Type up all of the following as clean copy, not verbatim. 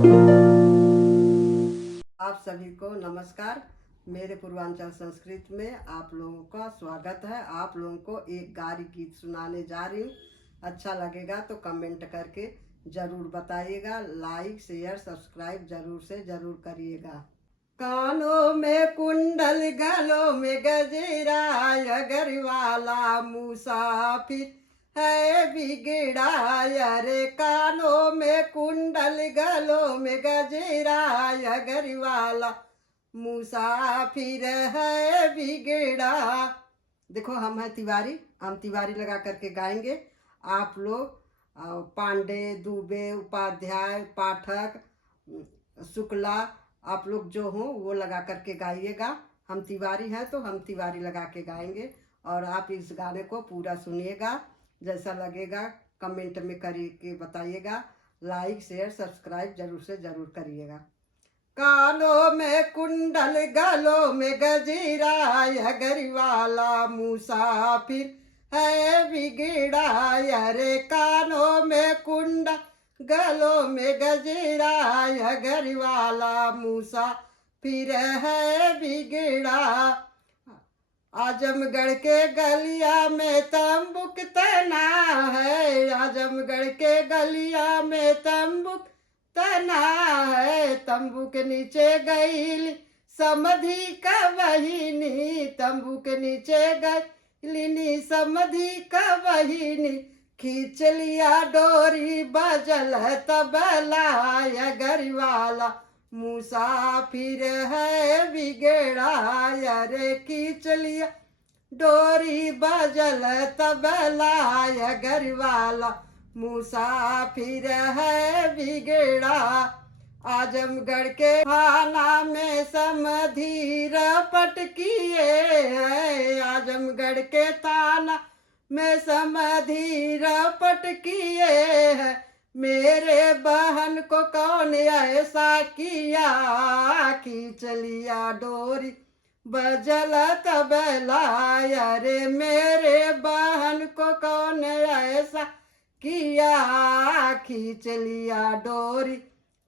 आप सभी को नमस्कार। मेरे पूर्वांचल संस्कृत में आप लोगों का स्वागत है। आप लोगों को एक गारी गीत सुनाने जा रही हूँ। अच्छा लगेगा तो कमेंट करके ज़रूर बताइएगा। लाइक शेयर सब्सक्राइब ज़रूर से ज़रूर करिएगा। कानों में कुंडल गलों में गजरा, अगर वाला मुसाफिर है बिगड़ा। अरे कानों में कुंडल गलों में गजरा, अगर वाला मुसाफिर है बिगड़ा। देखो हम हैं तिवारी, हम तिवारी लगा करके गाएंगे। आप लोग पांडे, दुबे, उपाध्याय, पाठक, शुक्ला, आप लोग जो हो वो लगा करके गाइएगा। हम तिवारी हैं तो हम तिवारी लगा के गाएंगे और आप इस गाने को पूरा सुनिएगा। जैसा लगेगा कमेंट में करके बताइएगा। लाइक शेयर सब्सक्राइब जरूर से ज़रूर करिएगा। कानों में कुंडल गलों में गजरा, अगर वाला मुसाफिर है बिगड़ा। अरे कानों में कुंडल गलों में गजरा, अगर वाला मुसाफिर है बिगड़ा। आजमगढ़ के गलिया में तंबुक तना है, आजमगढ़ के गलिया में तंबुक तना है। तंबू के नीचे गई समधि का बहिनी, तंबू के नीचे गई समधि का बहिनी। खींच लिया डोरी बजल तबला, अगर वाला मुसाफिर है बिगड़ा। अरे खींच लिया डोरी बजल तबला, अगर वाला मुसाफिर है बिगड़ा। आजमगढ़ के थाना में समधि रपट किए है, आजमगढ़ के थाना में समधि रपट किए है। मेरे बहन को कौन ऐसा किया, खींच लिया डोरी बजल तबला। अरे मेरे बहन को कौन ऐसा किया, खींच लिया डोरी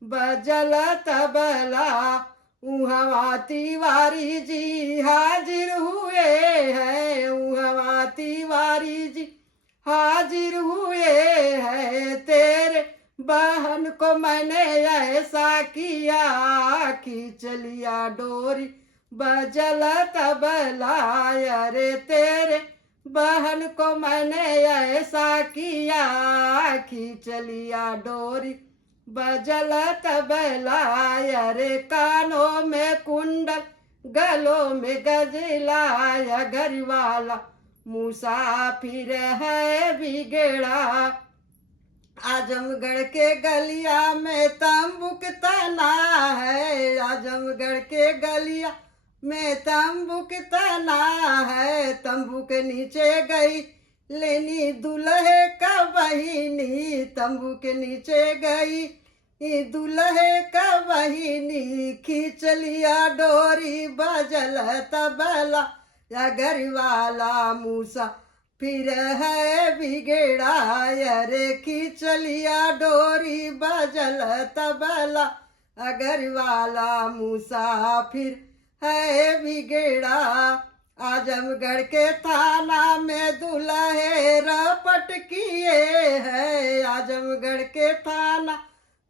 बजल तबला। उहवा तिवारी जी हाजिर हुए हैं, उहवा तिवारी जी हाजिर हुए हैं। तेरे बहन को मैंने ऐसा किया, खींच लिया डोरी बजल तबला। अरे तेरे बहन को मैंने ऐसा किया, खींच लिया डोरी बजल तबला। अरे कानों में कुंडल गलों में गजला, अगर वाला मुसाफिर है बिगड़ा। आजमगढ़ के गलिया में तंबुक तना है, आजमगढ़ के गलिया में तंबुक तना है। तंबू के नीचे गई लेनी दुल्हे का बहिनी, तंबू के नीचे गई दुल्हे का बहिनी। खींच लिया डोरी बजल तबला, अगर वाला मूसा फिर है बिगड़ा। अरे खींच लिया डोरी बजल तबला, अगर वाला मूसा फिर है बिगड़ा। आजमगढ़ के थाना में दुल्हे रपट किए हैं, आजमगढ़ के थाना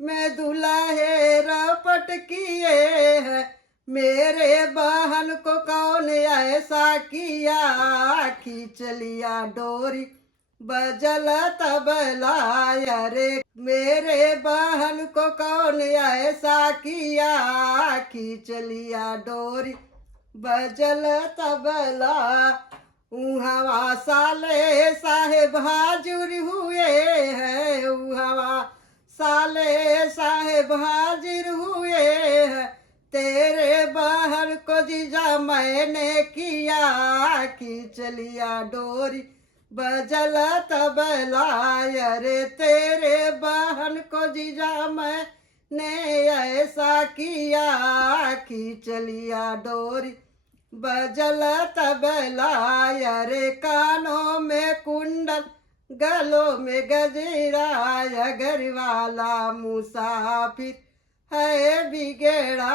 में दुल्हे रपट किए हैं। मेरे बहन को कौन ऐसा किया, खींच लिया डोरी बजल तबला। अरे मेरे बहन को कौन ऐसा किया, खींच लिया डोरी बजल तबला। उहवा साले साहेब हाजिर हुए हैं, उहवा साले साहेब हाजिर हुए हैं। तेरे बहन को जीजा मैंने किया, खींच लिया डोरी बजल तबला। अरे तेरे बहन को जीजा मैंने ऐसा किया, खींच लिया डोरी बजल तबला। अरे कानों में कुंडल गलों में गजरा, अगर वाला मुसाफिर है बिगड़ा।